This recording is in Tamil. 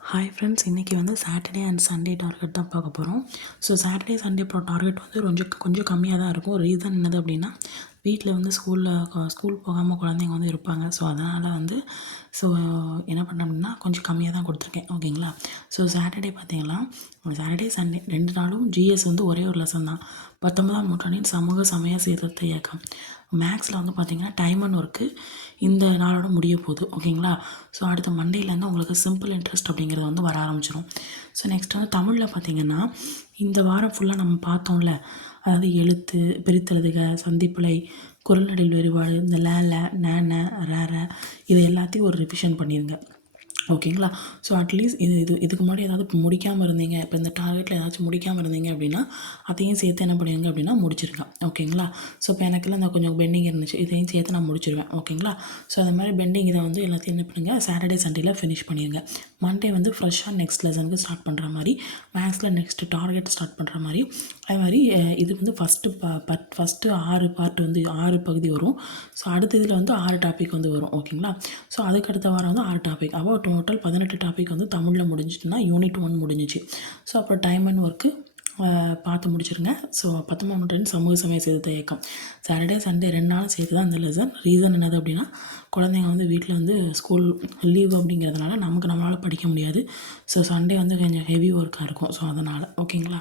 ஹாய் ஃப்ரெண்ட்ஸ், இன்றைக்கி வந்து சாட்டர்டே அண்ட் சண்டே டார்கெட் தான் பார்க்க போகிறோம். ஸோ சாட்டர்டே சண்டே டார்கெட் வந்து கொஞ்சம் கம்மியாக தான் இருக்கும். ரீசன் என்னது அப்படின்னா, வீட்டில் வந்து ஸ்கூல் போகாமல் குழந்தைங்க வந்து இருப்பாங்க. ஸோ அதனால் வந்து என்ன பண்ணேன் அப்படின்னா கொஞ்சம் கம்மியாக தான் கொடுத்துருக்கேன். ஓகேங்களா? ஸோ சாட்டர்டே பார்த்தீங்கன்னா சாட்டர்டே சண்டே 2 நாளும் ஜிஎஸ் வந்து ஒரே ஒரு லெசன் தான். 19ஆம் நூற்றாண்டின் சமூக சமய சீர்திருத்த இயக்கம். மேக்ஸில் வந்து பார்த்திங்கன்னா டைம் அண்ட் ஒர்க்கு இந்த நாளோட முடிய போகுது. ஓகேங்களா? ஸோ அடுத்த மண்டேலேருந்து உங்களுக்கு சிம்பிள் இன்ட்ரெஸ்ட் அப்படிங்கிறது வந்து வர ஆரம்பிச்சிடும். ஸோ நெக்ஸ்ட் வந்து தமிழில் பார்த்திங்கன்னா இந்த வாரம் ஃபுல்லாக நம்ம பார்த்தோம்ல, அதாவது எழுத்து, பிரித்தெழுதுக, சந்திப்பிழை, குரல் நடையில் வேறுபாடு, இந்த ர இது எல்லாத்தையும் ஒரு ரிவிஷன் பண்ணிடுங்க. ஓகேங்களா? ஸோ அட்லீஸ்ட் இதுக்கு முன்னாடி ஏதாவது இப்போ முடிக்காமல் இருந்தீங்க, இப்போ இந்த டார்கெட்டில் ஏதாச்சும் முடிக்காமல் இருந்தீங்க அப்படின்னா அதையும் சேர்த்து என்ன பண்ணிடுங்க அப்படின்னா முடிச்சிருங்க. ஓகேங்களா? ஸோ இப்போ எனக்குலாம் இந்த கொஞ்சம் பெண்டிங் இருந்துச்சு, இதையும் சேர்த்து நான் முடிச்சிடுவேன். ஓகேங்களா? ஸோ அது மாதிரி பெண்டிங் இதை வந்து எல்லாத்தையும் என்ன பண்ணுங்கள், சாட்டர்டே சண்டேயில் ஃபினிஷ் பண்ணிடுங்க. மண்டே வந்து ஃப்ரெஷ்ஷாக நெக்ஸ்ட் லெசனுக்கு ஸ்டார்ட் பண்ணுற மாதிரி, மேக்ஸில் நெக்ஸ்ட்டு டார்கெட் ஸ்டார்ட் பண்ணுற மாதிரி. அது மாதிரி இது வந்து ஃபஸ்ட்டு 6 பார்ட் வந்து 6 பகுதி வரும். ஸோ அடுத்த இதில் வந்து 6 டாபிக் வந்து வரும். ஓகேங்களா? ஸோ அதுக்கடுத்த வாரம் வந்து 6 டாபிக். அப்போ டோட்டல் 18 டாபிக் வந்து தமிழில் முடிஞ்சிட்டுனா யூனிட் 1 முடிஞ்சிச்சு. ஸோ அப்புறம் டைம் அண்ட் ஒர்க்கு பார்த்து முடிச்சிருங்க. ஸோ 19ஆம் நூற்றாண்டின் சமூக சமய சீர்திருத்த இயக்கம் சாட்டர்டே சண்டே 2 நாளும் சேர்த்து தான் இந்த லெசன். ரீசன் என்னது அப்படின்னா, குழந்தைங்க வந்து வீட்டில் வந்து ஸ்கூல் லீவ் அப்படிங்கிறதுனால நம்மளால் படிக்க முடியாது. ஸோ சண்டே வந்து கொஞ்சம் ஹெவி ஒர்க்காக இருக்கும். ஸோ அதனால் ஓகேங்களா?